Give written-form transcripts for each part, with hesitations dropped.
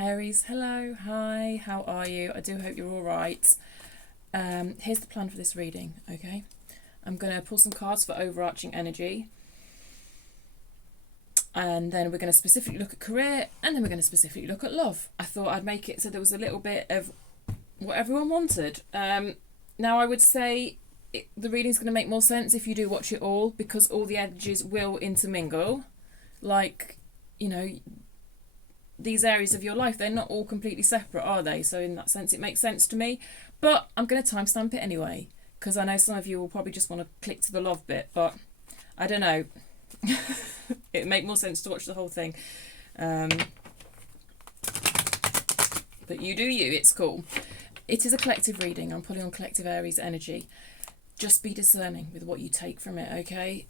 Aries, hello, hi, how are you? I do hope you're all right. Here's the plan for this reading, okay? I'm going to pull some cards for overarching energy, and then we're going to specifically look at career, and then we're going to specifically look at love. I thought I'd make it so there was a little bit of what everyone wanted. Now, I would say the reading's going to make more sense if you do watch it all, because all the energies will intermingle. Like, you know, these areas of your life, they're not all completely separate, are they? So in that sense, it makes sense to me. But I'm going to timestamp it anyway, because I know some of you will probably just want to click to the love bit, but I don't know. It'd make more sense to watch the whole thing. But you do you, it's cool. It is a collective reading. I'm pulling on collective Aries energy. Just be discerning with what you take from it, okay?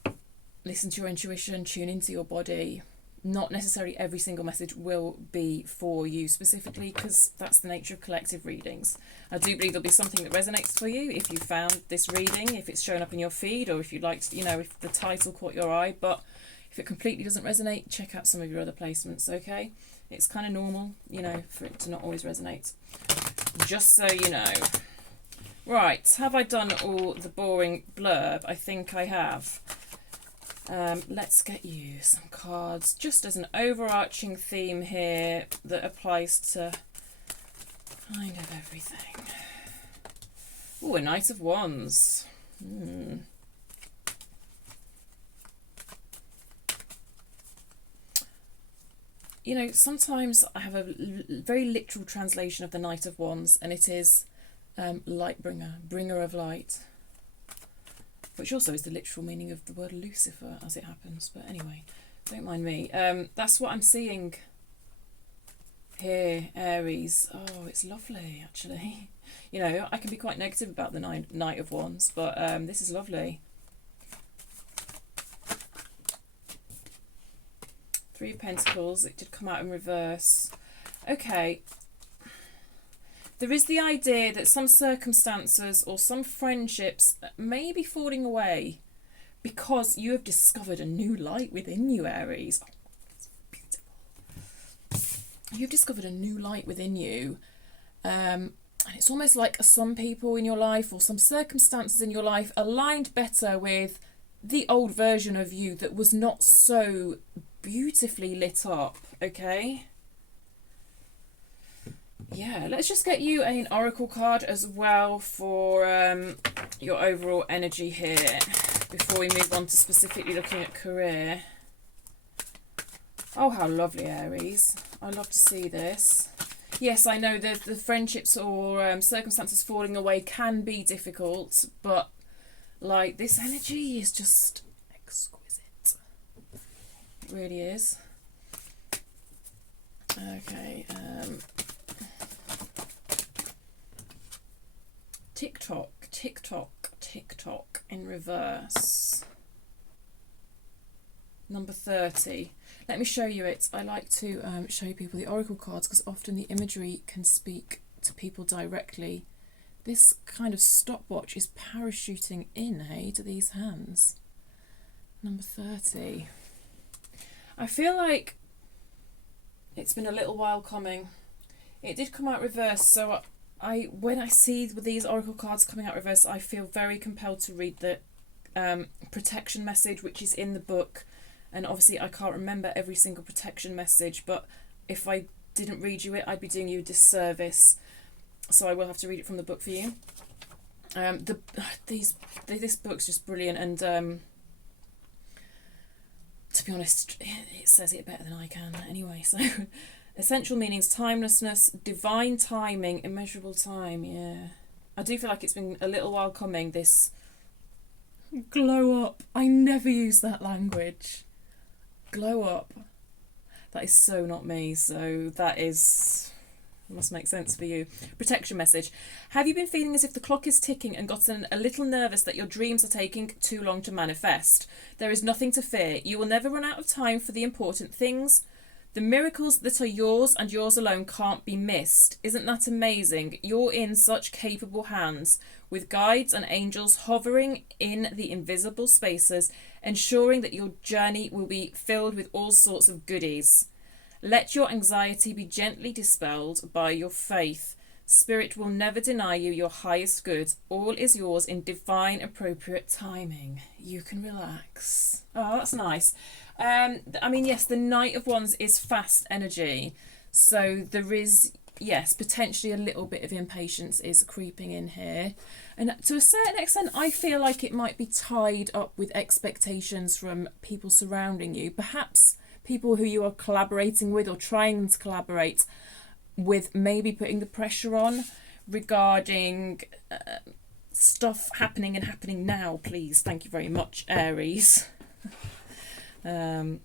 Listen to your intuition, tune into your body. Not necessarily every single message will be for you specifically, because that's the nature of collective readings. I do believe there'll be something that resonates for you if you found this reading, if it's shown up in your feed, or if you'd like to, if the title caught your eye. But if it completely doesn't resonate, check out some of your other placements, okay? It's kind of normal, for it to not always resonate. Just so you know. Right, have I done all the boring blurb? I think I have. Let's get you some cards, just as an overarching theme here that applies to kind of everything. Oh, a Knight of Wands. Sometimes I have a very literal translation of the Knight of Wands, and it is light bringer, bringer of light. Which also is the literal meaning of the word Lucifer, as it happens. But anyway, don't mind me. That's what I'm seeing here, Aries. Oh, it's lovely, actually. I can be quite negative about the Knight of Wands, but this is lovely. Three of Pentacles. It did come out in reverse. Okay. There is the idea that some circumstances or some friendships may be falling away because you have discovered a new light within you, Aries. Oh, it's beautiful. You've discovered a new light within you. And it's almost like some people in your life or some circumstances in your life aligned better with the old version of you that was not so beautifully lit up, okay? Yeah, let's just get you an oracle card as well for your overall energy here before we move on to specifically looking at career. Oh, how lovely, Aries. I love to see this. Yes, I know that the friendships or circumstances falling away can be difficult, but like this energy is just exquisite. It really is. Okay, tick tock, tick tock, tick tock in reverse. Number 30. Let me show you it. I like to show people the oracle cards because often the imagery can speak to people directly. This kind of stopwatch is parachuting in, hey, to these hands. Number 30. I feel like it's been a little while coming. It did come out reverse, so when I see these oracle cards coming out reverse, I feel very compelled to read the protection message, which is in the book. And obviously I can't remember every single protection message, but if I didn't read you it, I'd be doing you a disservice. So I will have to read it from the book for you. This book's just brilliant, and to be honest, it says it better than I can anyway. So essential meanings: timelessness, divine timing, immeasurable time. Yeah, I do feel like it's been a little while coming, this glow up. I never use that language. Glow up. That is so not me. So that must make sense for you. Protection message. Have you been feeling as if the clock is ticking and gotten a little nervous that your dreams are taking too long to manifest? There is nothing to fear. You will never run out of time for the important things. The miracles that are yours and yours alone can't be missed. Isn't that amazing? You're in such capable hands, with guides and angels hovering in the invisible spaces, ensuring that your journey will be filled with all sorts of goodies. Let your anxiety be gently dispelled by your faith. Spirit will never deny you your highest good. All is yours in divine appropriate timing. You can relax. Oh, that's nice. I mean, yes, the Knight of Wands is fast energy. So there is, yes, potentially a little bit of impatience is creeping in here. And to a certain extent, I feel like it might be tied up with expectations from people surrounding you. Perhaps people who you are collaborating with or trying to collaborate with, maybe putting the pressure on regarding stuff happening and happening now, please. Thank you very much, Aries. I'm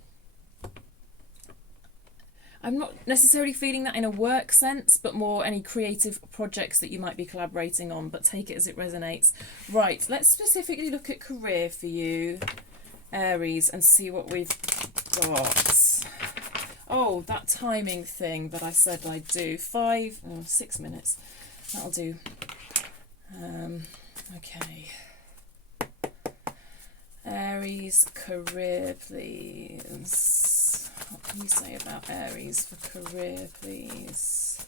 not necessarily feeling that in a work sense, but more any creative projects that you might be collaborating on, but take it as it resonates. Right, let's specifically look at career for you, Aries, and see what we've got. Oh, that timing thing that I said I'd do. 6 minutes. That'll do. Okay. Aries, career, please. What can you say about Aries for career, please?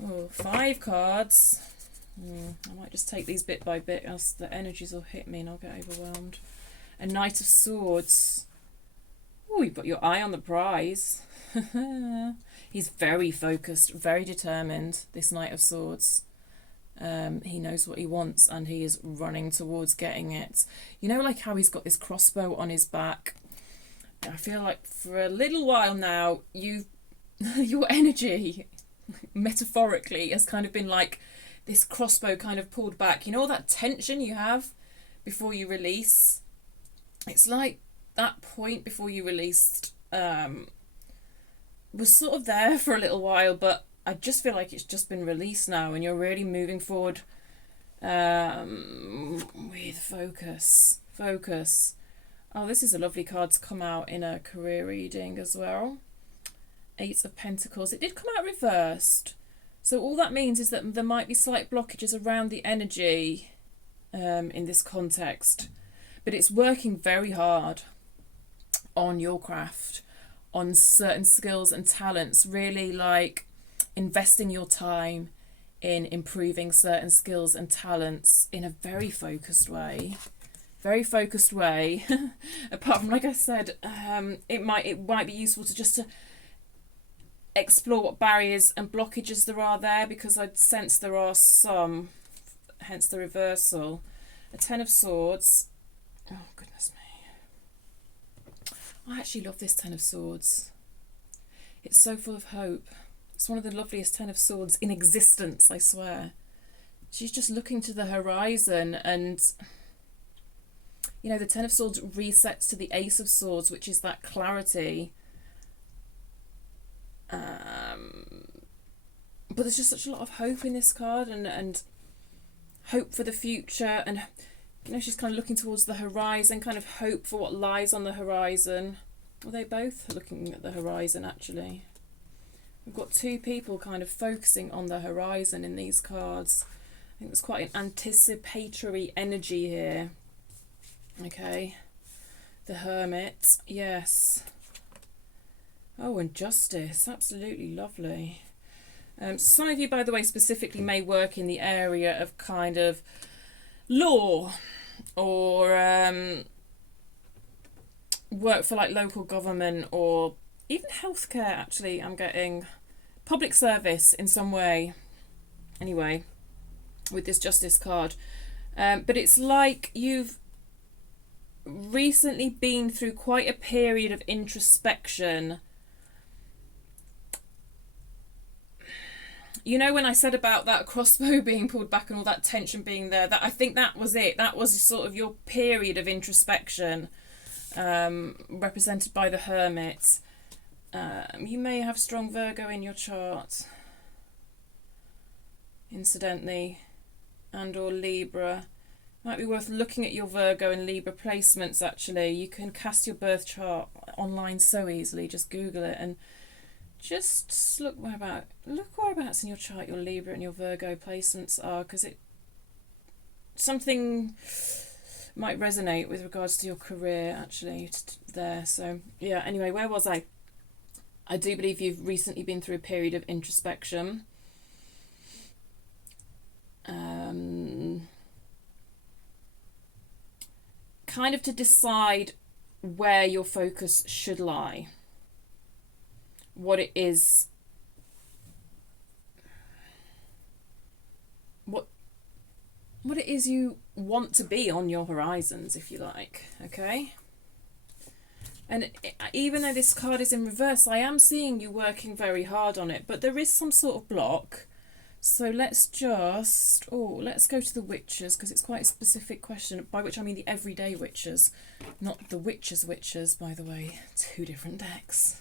Oh, 5 cards. I might just take these bit by bit, else the energies will hit me and I'll get overwhelmed. A Knight of Swords. Oh, you've got your eye on the prize. He's very focused, very determined, this Knight of Swords. He knows what he wants and he is running towards getting it. You know, like how he's got this crossbow on his back. I feel like for a little while now, your energy, metaphorically, has kind of been like this crossbow kind of pulled back. You know all that tension you have before you release? It's like that point before you released was sort of there for a little while, but I just feel like it's just been released now and you're really moving forward with focus. Oh, this is a lovely card to come out in a career reading as well. 8 of Pentacles. It did come out reversed. So all that means is that there might be slight blockages around the energy in this context. But it's working very hard on your craft, on certain skills and talents, really like investing your time in improving certain skills and talents in a very focused way. Apart from, like I said, it might be useful to explore what barriers and blockages there are there, because I'd sense there are some, hence the reversal. A 10 of Swords. Oh, goodness me. I actually love this 10 of Swords. It's so full of hope. It's one of the loveliest 10 of Swords in existence, I swear. She's just looking to the horizon, and you know, the 10 of Swords resets to the Ace of Swords, which is that clarity. But there's just such a lot of hope in this card, and hope for the future, and you know, she's kind of looking towards the horizon, kind of hope for what lies on the horizon. Are they both looking at the horizon, actually? We've got 2 people kind of focusing on the horizon in these cards. I think there's quite an anticipatory energy here. Okay. The Hermit. Yes. Oh, and Justice. Absolutely lovely. Some of you, by the way, specifically may work in the area of kind of law, or work for like local government, or even healthcare, actually. I'm getting public service in some way. Anyway, with this Justice card. But it's like you've recently been through quite a period of introspection. You know, when I said about that crossbow being pulled back and all that tension being there, that I think that was it. That was sort of your period of introspection, represented by the Hermit. You may have strong Virgo in your chart, incidentally, and or Libra. Might be worth looking at your Virgo and Libra placements, actually. You can cast your birth chart online so easily. Just Google it and just look whereabouts in your chart your Libra and your Virgo placements are, because something might resonate with regards to your career actually there. So yeah, anyway, where was I? I do believe you've recently been through a period of introspection. Kind of to decide where your focus should lie, what it is, what it is you want to be on your horizons, if you like, okay? And even though this card is in reverse, I am seeing you working very hard on it, but there is some sort of block. So let's just, let's go to the witches, because it's quite a specific question, by which I mean the everyday witches, not the witches, by the way. 2 different decks.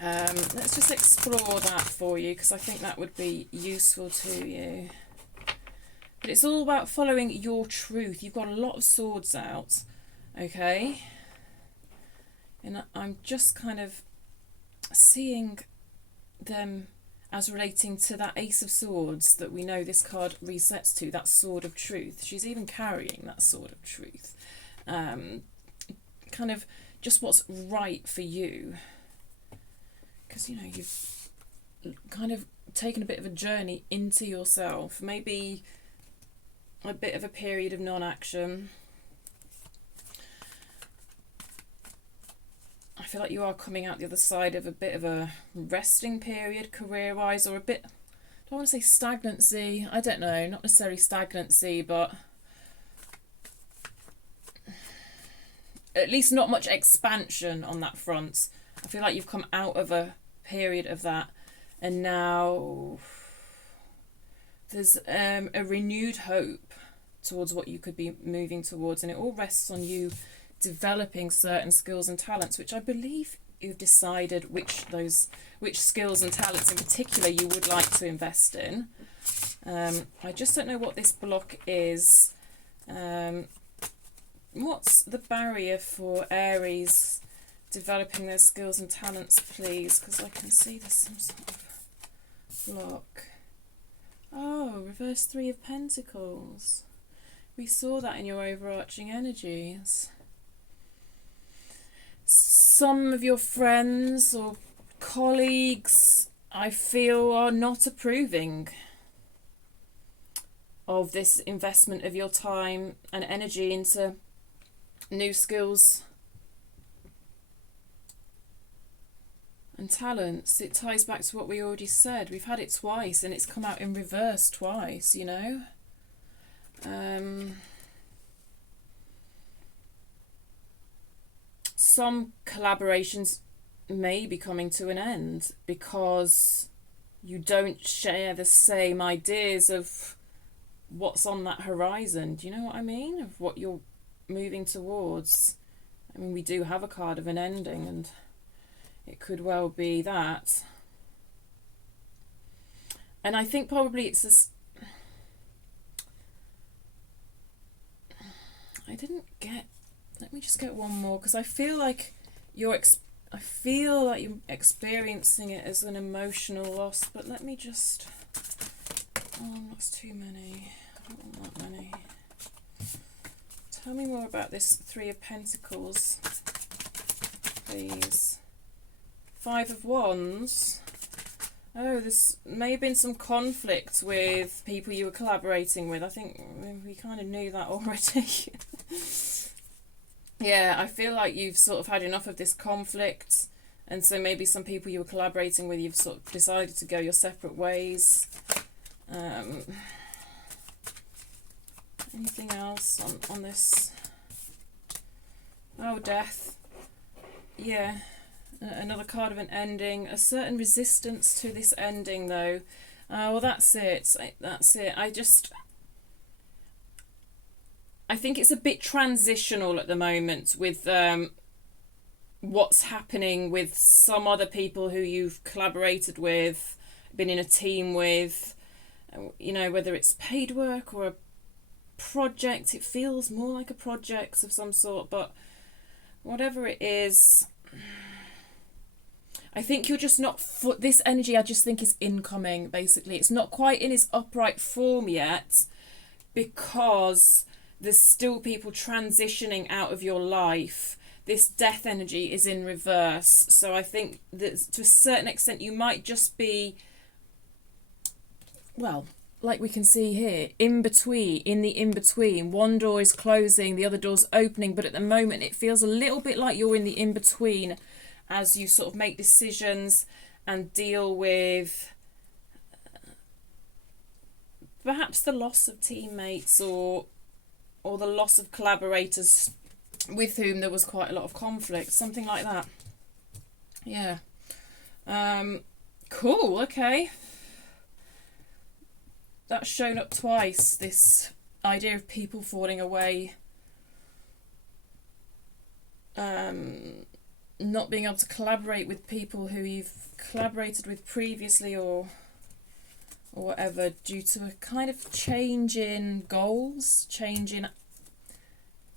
Let's just explore that for you, because I think that would be useful to you. But it's all about following your truth. You've got a lot of swords out, okay? And I'm just kind of seeing them as relating to that Ace of Swords that we know this card resets to, that Sword of Truth. She's even carrying that Sword of Truth. Kind of just what's right for you. Because, you know, you've kind of taken a bit of a journey into yourself. Maybe a bit of a period of non-action. I feel like you are coming out the other side of a bit of a resting period career-wise, or a bit, I don't want to say stagnancy, I don't know, not necessarily stagnancy, but at least not much expansion on that front. I feel like you've come out of a period of that, and now there's a renewed hope towards what you could be moving towards, and it all rests on you developing certain skills and talents, which I believe you've decided which skills and talents in particular you would like to invest in. I just don't know what this block is. What's the barrier for Aries developing their skills and talents, please? Because I can see there's some sort of block. Oh, reverse 3 of Pentacles. We saw that in your overarching energies. Some of your friends or colleagues, I feel, are not approving of this investment of your time and energy into new skills and talents. It ties back to what we already said. We've had it twice, and it's come out in reverse twice, you know. Some collaborations may be coming to an end because you don't share the same ideas of what's on that horizon. Do you know what I mean? Of what you're moving towards. I mean, we do have a card of an ending, and it could well be that. And I think probably it's this. I didn't get. Let me just get one more, because I feel like you're experiencing it as an emotional loss. But let me just. Oh, that's too many. I don't want that many. Tell me more about this 3 of Pentacles, please. 5 of Wands. Oh, this may have been some conflict with people you were collaborating with. I think we kind of knew that already. Yeah, I feel like you've sort of had enough of this conflict, and so maybe some people you were collaborating with, you've sort of decided to go your separate ways. Anything else on this? Oh, death. Yeah. Another card of an ending. A certain resistance to this ending, though. Well, that's it. That's it. I think it's a bit transitional at the moment with what's happening with some other people who you've collaborated with, been in a team with, you know, whether it's paid work or a project. It feels more like a project of some sort, but whatever it is, I think you're just not this energy. I just think is incoming. Basically, it's not quite in its upright form yet, because there's still people transitioning out of your life. This death energy is in reverse. So I think that to a certain extent you might just be, well, like we can see here, in between. One door is closing, the other door's opening, but at the moment it feels a little bit like you're in the in-between as you sort of make decisions and deal with perhaps the loss of teammates or the loss of collaborators with whom there was quite a lot of conflict, something like that. Yeah. Cool, okay. That's shown up twice, this idea of people falling away, not being able to collaborate with people who you've collaborated with previously or whatever, due to a kind of change in goals,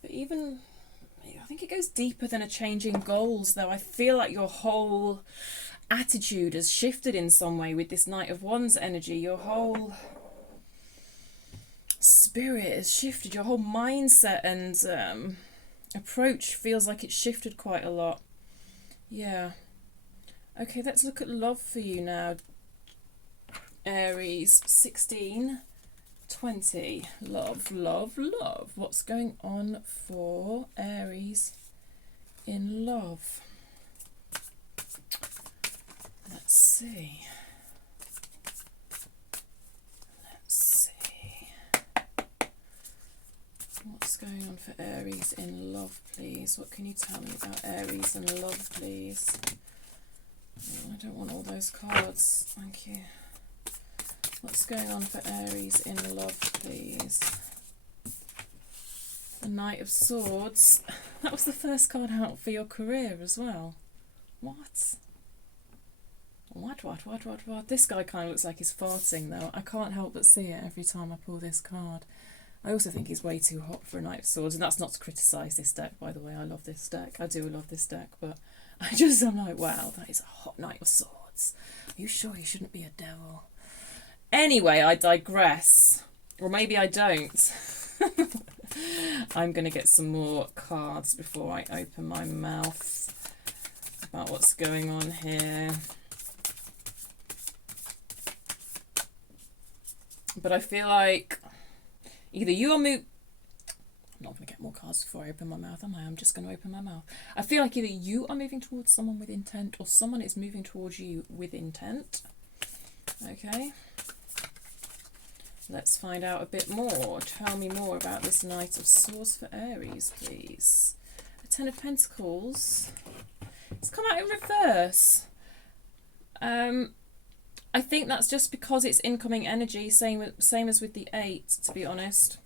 but even, I think it goes deeper than a change in goals though. I feel like your whole attitude has shifted in some way with this Knight of Wands energy. Your whole spirit has shifted, your whole mindset and approach feels like it's shifted quite a lot. Yeah. Okay, let's look at love for you now, Aries. 16, 20. Love. What's going on for Aries in love? Let's see. What's going on for Aries in love, please? What can you tell me about Aries in love, please? Oh, I don't want all those cards. Thank you. What's going on for Aries in love, please? The Knight of Swords. That was the first card out for your career as well. What? What? This guy kind of looks like he's farting, though. I can't help but see it every time I pull this card. I also think he's way too hot for a Knight of Swords, and that's not to criticise this deck, by the way. I love this deck. I do love this deck, but I'm like, wow, that is a hot Knight of Swords. Are you sure you shouldn't be a devil? Anyway, I digress. Or maybe I don't. I'm going to get some more cards before I open my mouth about what's going on here. But I feel like either you are I'm not going to get more cards before I open my mouth, am I? I'm just going to open my mouth. I feel like either you are moving towards someone with intent or someone is moving towards you with intent. Okay. Let's find out a bit more. Tell me more about this Knight of Swords for Aries, please. The Ten of Pentacles. It's come out in reverse. I think that's just because it's incoming energy, same as with the 8, to be honest.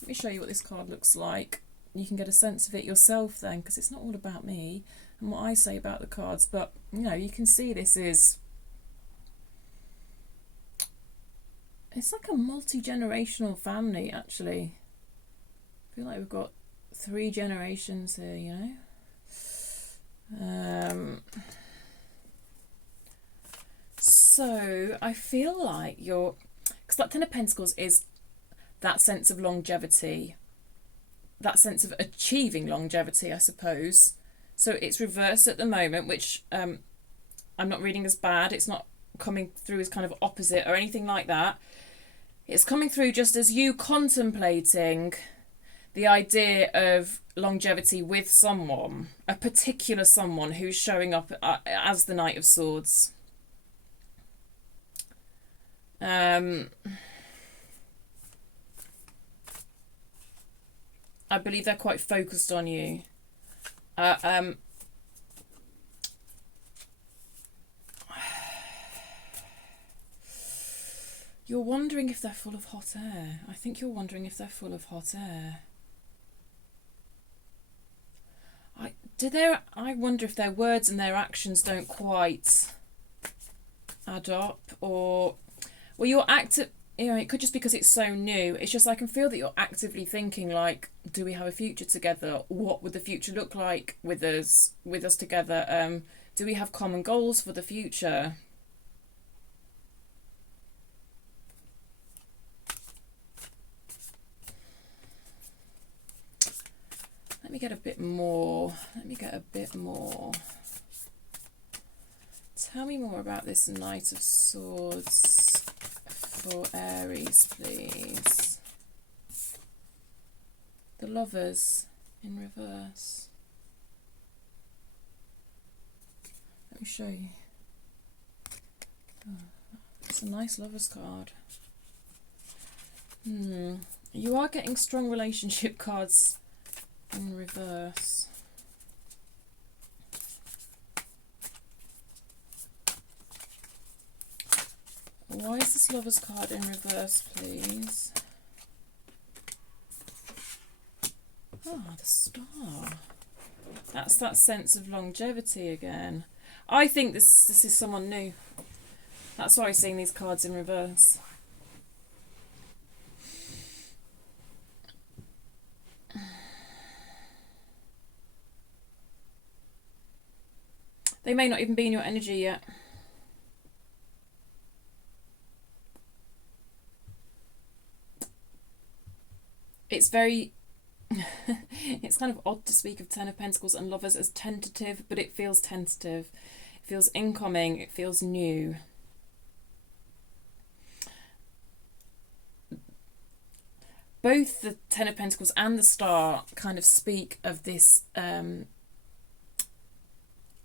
Let me show you what this card looks like. You can get a sense of it yourself then, because it's not all about me and what I say about the cards, but you know, you can see this is, it's like a multi-generational family, actually. I feel like we've got 3 generations here, you know. So I feel like because that Ten of Pentacles is that sense of longevity, that sense of achieving longevity, I suppose. So it's reversed at the moment, which I'm not reading as bad. It's not coming through as kind of opposite or anything like that. It's coming through just as you contemplating the idea of longevity with someone, a particular someone who's showing up as the Knight of Swords. I believe they're quite focused on you. You're wondering if they're full of hot air. I think you're wondering if they're full of hot air. I wonder if their words and their actions don't quite add up, or well, you're active. You know, it could just because it's so new. It's just I can feel that you're actively thinking like, do we have a future together? What would the future look like with us together? Do we have common goals for the future? Let me get a bit more. Let me get a bit more. Tell me more about this Knight of Swords for Aries, please. The Lovers in reverse. Let me show you. Oh, it's a nice Lovers card. You are getting strong relationship cards in reverse. Why is this Lovers card in reverse, please? Oh, the Star. That's that sense of longevity again. I think this is someone new. That's why I'm seeing these cards in reverse. They may not even be in your energy yet. It's very... it's kind of odd to speak of Ten of Pentacles and Lovers as tentative, but it feels tentative. It feels incoming. It feels new. Both the Ten of Pentacles and the Star kind of speak of this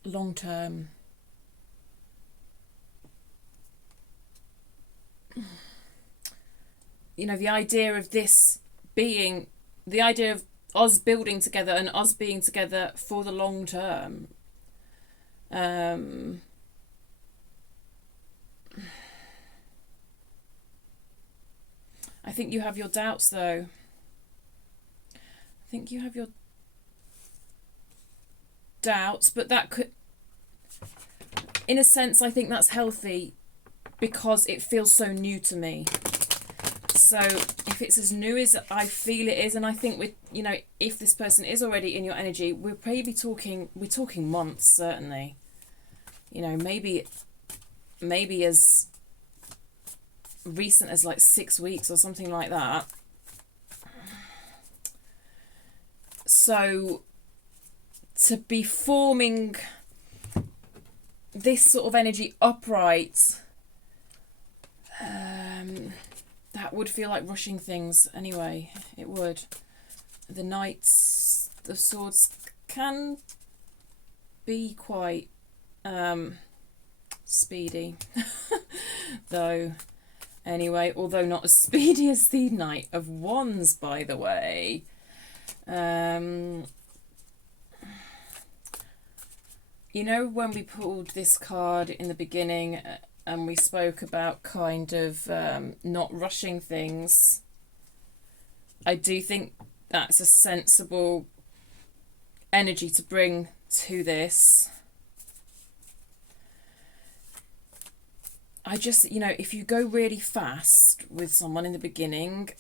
long-term... You know, the idea of this being... The idea of us building together and us being together for the long term. I think you have your doubts, though. I think you have your doubts, but that could... In a sense, I think that's healthy because it feels so new to me. So if it's as new as I feel it is, and I think we, you know, if this person is already in your energy, we're probably talking months, certainly. You know, maybe as recent as like 6 weeks or something like that. So to be forming this sort of energy upright, that would feel like rushing things anyway. It would. The Knights of Swords can be quite speedy, though. Anyway, although not as speedy as the Knight of Wands, by the way. You know, when we pulled this card in the beginning and we spoke about kind of not rushing things, I do think that's a sensible energy to bring to this. I just, you know, if you go really fast with someone in the beginning,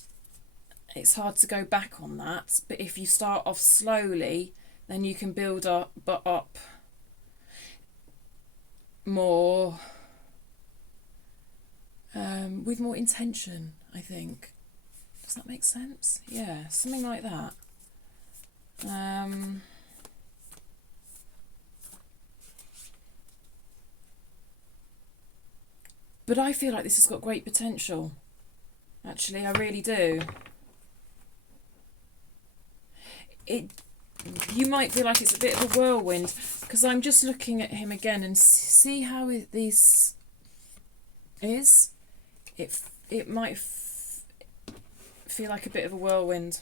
it's hard to go back on that. But if you start off slowly, then you can build up more with more intention, I think. Does that make sense? Yeah, something like that. But I feel like this has got great potential. Actually, I really do. You might feel like it's a bit of a whirlwind, because I'm just looking at him again and see how this is. It might feel like a bit of a whirlwind.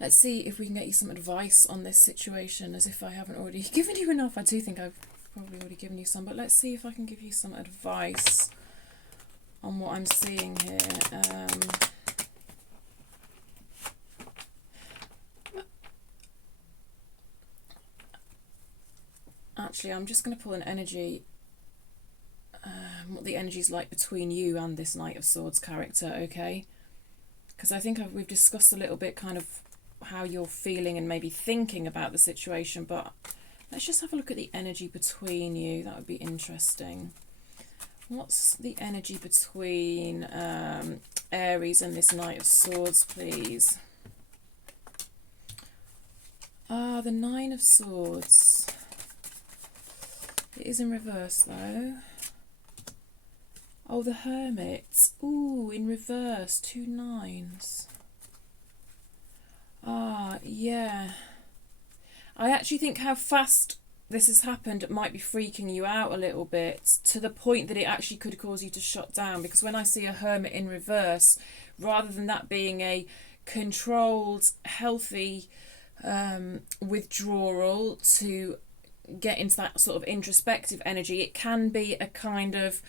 Let's see if we can get you some advice on this situation, as if I haven't already given you enough. I do think I've probably already given you some, but let's see if I can give you some advice on what I'm seeing here. Actually, I'm just going to pull an energy, what the energy's like between you and this Knight of Swords character, okay? Because I think we've discussed a little bit kind of how you're feeling and maybe thinking about the situation, but let's just have a look at the energy between you. That would be interesting. What's the energy between Aries and this Knight of Swords, please? Ah, the Nine of Swords. It is in reverse, though. Oh, the Hermit. Ooh, in reverse. 2 nines. Ah, yeah. I actually think how fast this has happened might be freaking you out a little bit, to the point that it actually could cause you to shut down. Because when I see a Hermit in reverse, rather than that being a controlled, healthy withdrawal to get into that sort of introspective energy, it can be a kind of,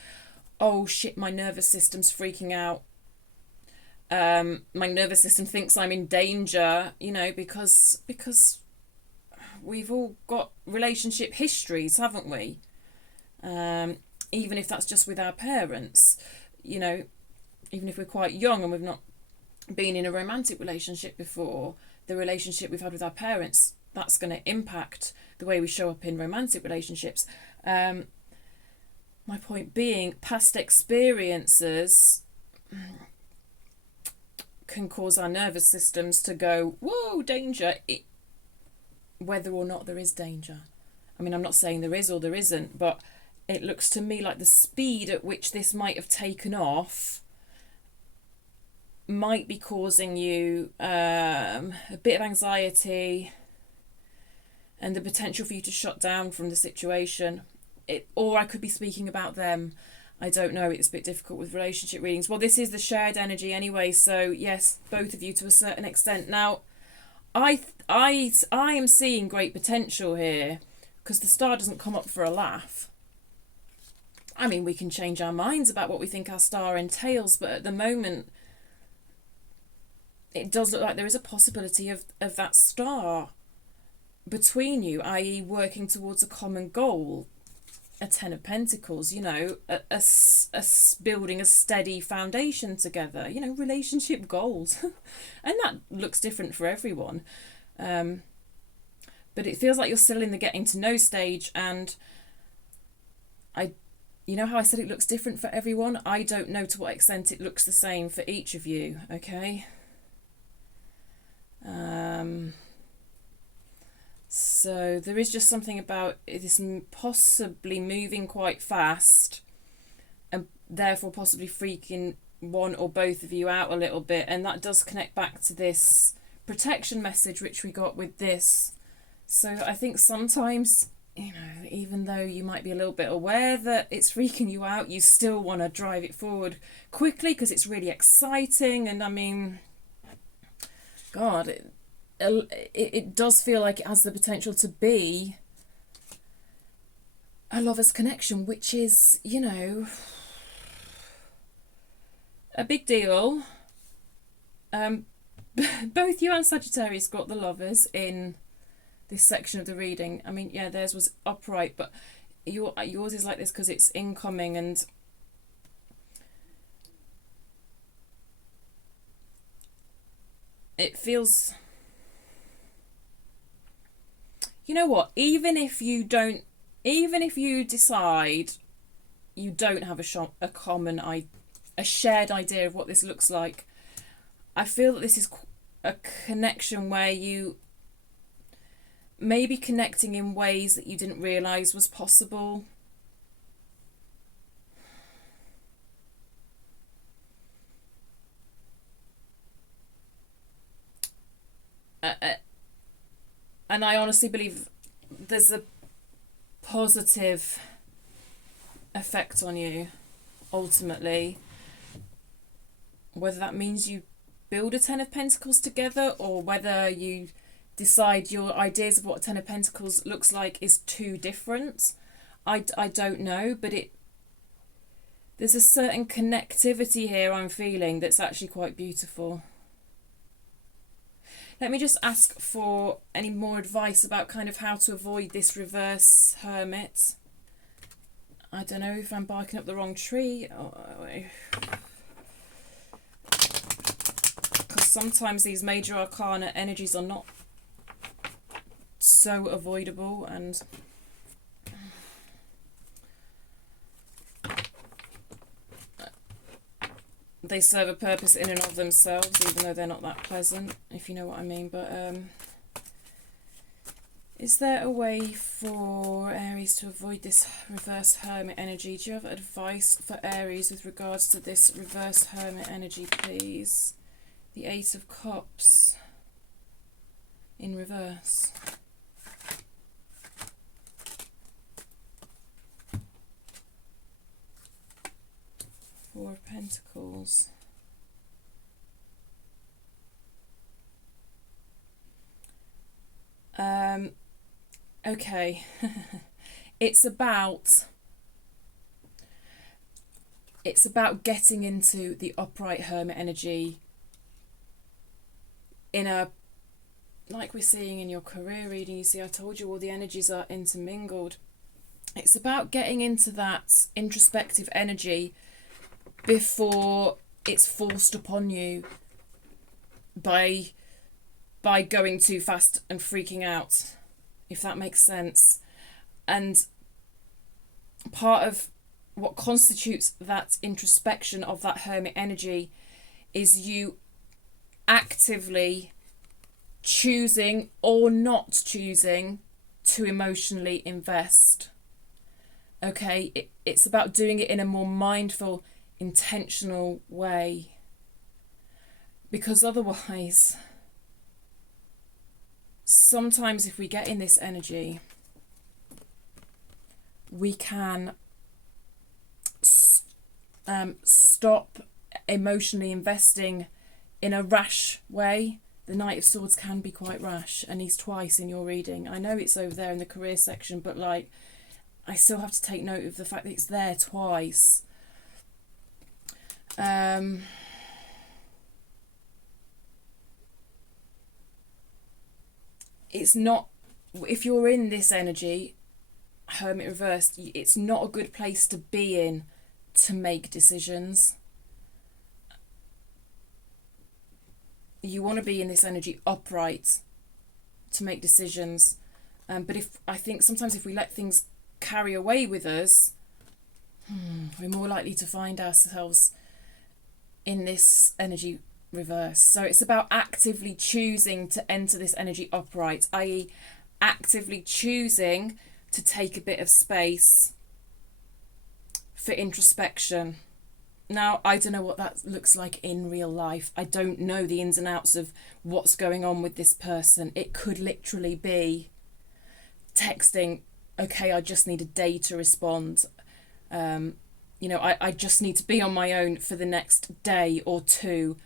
oh shit, my nervous system's freaking out. My nervous system thinks I'm in danger, you know, because we've all got relationship histories, haven't we? Even if that's just with our parents, you know, even if we're quite young and we've not been in a romantic relationship before, the relationship we've had with our parents, that's going to impact the way we show up in romantic relationships. My point being, past experiences can cause our nervous systems to go, whoa, danger, whether or not there is danger. I mean, I'm not saying there is or there isn't, but it looks to me like the speed at which this might have taken off might be causing you a bit of anxiety and the potential for you to shut down from the situation. Or I could be speaking about them. I don't know. It's a bit difficult with relationship readings. Well, this is the shared energy anyway, so yes, both of you to a certain extent. Now, I am seeing great potential here, because the star doesn't come up for a laugh. I mean, we can change our minds about what we think our star entails, but at the moment, it does look like there is a possibility of that star between you, i.e. working towards a common goal. A Ten of Pentacles, you know, building a steady foundation together, you know, relationship goals. And that looks different for everyone. But it feels like you're still in the getting to know stage, and you know how I said it looks different for everyone? I don't know to what extent it looks the same for each of you, okay? So there is just something about this possibly moving quite fast and therefore possibly freaking one or both of you out a little bit. And that does connect back to this protection message which we got with this. So I think sometimes, you know, even though you might be a little bit aware that it's freaking you out, you still want to drive it forward quickly because it's really exciting. And I mean, God, it does feel like it has the potential to be a lover's connection, which is, you know, a big deal. Both you and Sagittarius got the lovers in this section of the reading. I mean, yeah, theirs was upright, but yours is like this because it's incoming, and it feels... You know what, even if you decide you don't have a shared idea of what this looks like, I feel that this is a connection where you may be connecting in ways that you didn't realise was possible. And I honestly believe there's a positive effect on you, ultimately. Whether that means you build a Ten of Pentacles together, or whether you decide your ideas of what a Ten of Pentacles looks like is too different, I don't know. But there's a certain connectivity here I'm feeling that's actually quite beautiful. Let me just ask for any more advice about kind of how to avoid this reverse Hermit. I don't know if I'm barking up the wrong tree. Because sometimes these major arcana energies are not so avoidable, and they serve a purpose in and of themselves, even though they're not that pleasant, if you know what I mean. But is there a way for Aries to avoid this reverse hermit energy? Do you have advice for Aries with regards to this reverse hermit energy, please? The Eight of Cups in reverse. Four of Pentacles. Okay. it's about getting into the upright hermit energy in a, like we're seeing in your career reading. You see, I told you all the energies are intermingled. It's about getting into that introspective energy before it's forced upon you by going too fast and freaking out, if that makes sense. And part of what constitutes that introspection of that hermit energy is you actively choosing or not choosing to emotionally invest. Okay, it's about doing it in a more mindful, intentional way. Because otherwise, sometimes if we get in this energy, we can stop emotionally investing in a rash way. The Knight of Swords can be quite rash, and he's twice in your reading. I know it's over there in the career section, but like, I still have to take note of the fact that it's there twice. It's not, if you're in this energy, Hermit reversed, it's not a good place to be in to make decisions. You want to be in this energy upright to make decisions. But I think sometimes if we let things carry away with us, we're more likely to find ourselves in this energy reverse. So it's about actively choosing to enter this energy upright, i.e. actively choosing to take a bit of space for introspection. Now, I don't know what that looks like in real life. I don't know the ins and outs of what's going on with this person. It could literally be texting, okay, I just need a day to respond. I just need to be on my own for the next day or two.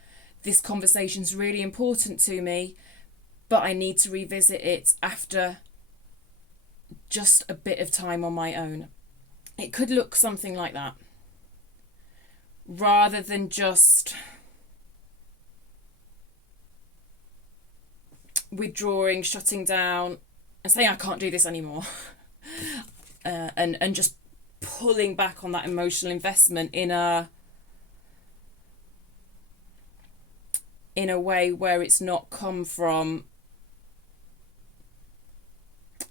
This conversation's really important to me, but I need to revisit it after just a bit of time on my own. It could look something like that, rather than just withdrawing, shutting down, and saying I can't do this anymore, and just pulling back on that emotional investment in a way where it's not come from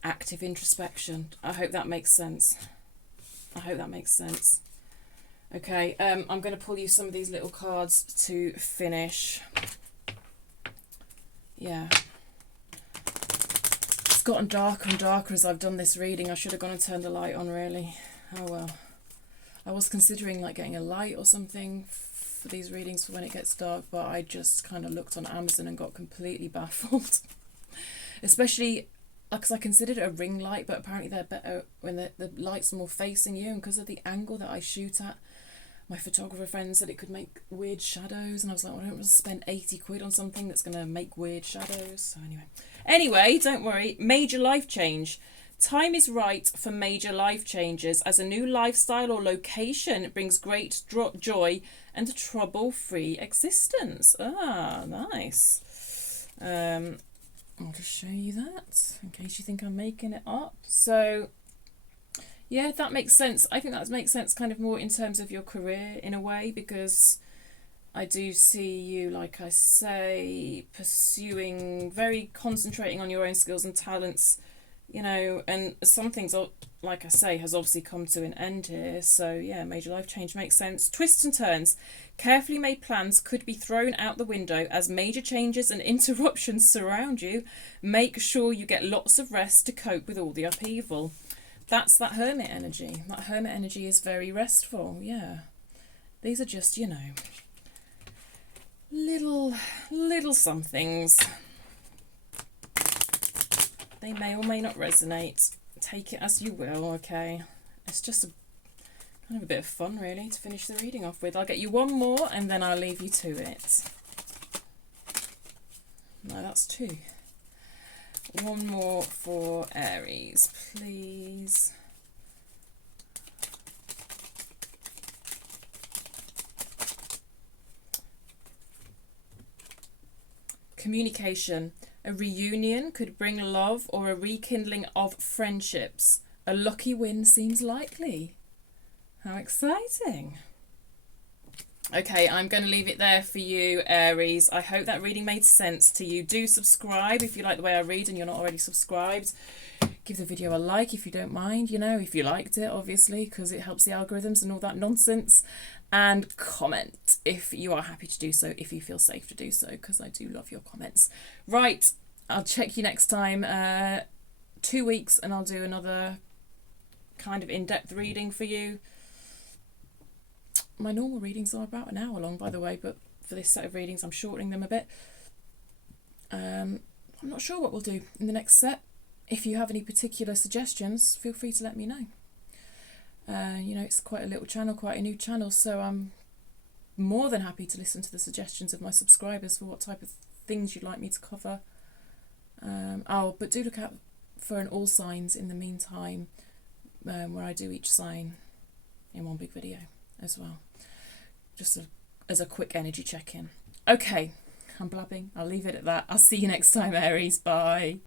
active introspection. I hope that makes sense. Okay, I'm going to pull you some of these little cards to finish. Yeah. It's gotten darker and darker as I've done this reading. I should have gone and turned the light on, really. Oh well. I was considering like getting a light or something for these readings for when it gets dark, but I just kind of looked on Amazon and got completely baffled. Especially because I considered it a ring light, but apparently they're better when the light's more facing you, and because of the angle that I shoot at, my photographer friend said it could make weird shadows, and I was like, well, I don't want to spend 80 quid on something that's going to make weird shadows. So anyway, don't worry. Major life change. Time is right for major life changes, as a new lifestyle or location brings great joy and a trouble-free existence. Ah, nice. I'll just show you that in case you think I'm making it up. So yeah, that makes sense. I think that makes sense kind of more in terms of your career in a way, because I do see you, like I say, concentrating on your own skills and talents you know, and some things, like I say, has obviously come to an end here. So yeah, major life change makes sense. Twists and turns. Carefully made plans could be thrown out the window as major changes and interruptions surround you. Make sure you get lots of rest to cope with all the upheaval. That's that hermit energy. That hermit energy is very restful. Yeah. These are just, you know, little somethings. They may or may not resonate. Take it as you will, okay? It's just kind of a bit of fun, really, to finish the reading off with. I'll get you one more and then I'll leave you to it. No, that's two. One more for Aries, please. Communication. A reunion could bring love or a rekindling of friendships. A lucky win seems likely. How exciting. Okay, I'm going to leave it there for you, Aries. I hope that reading made sense to you. Do subscribe if you like the way I read and you're not already subscribed. Give the video a like if you don't mind, you know, if you liked it, obviously, because it helps the algorithms and all that nonsense. And comment if you are happy to do so, if you feel safe to do so, because I do love your comments. Right, I'll check you next time. 2 weeks and I'll do another kind of in-depth reading for you. My normal readings are about an hour long, by the way, but for this set of readings I'm shortening them a bit. I'm not sure what we'll do in the next set. If you have any particular suggestions, feel free to let me know. You know, it's quite a little channel, quite a new channel, so I'm more than happy to listen to the suggestions of my subscribers for what type of things you'd like me to cover. But do look out for an all signs in the meantime, where I do each sign in one big video as well, just as a quick energy check-in. Okay, I'm blabbing. I'll leave it at that. I'll see you next time, Aries. Bye.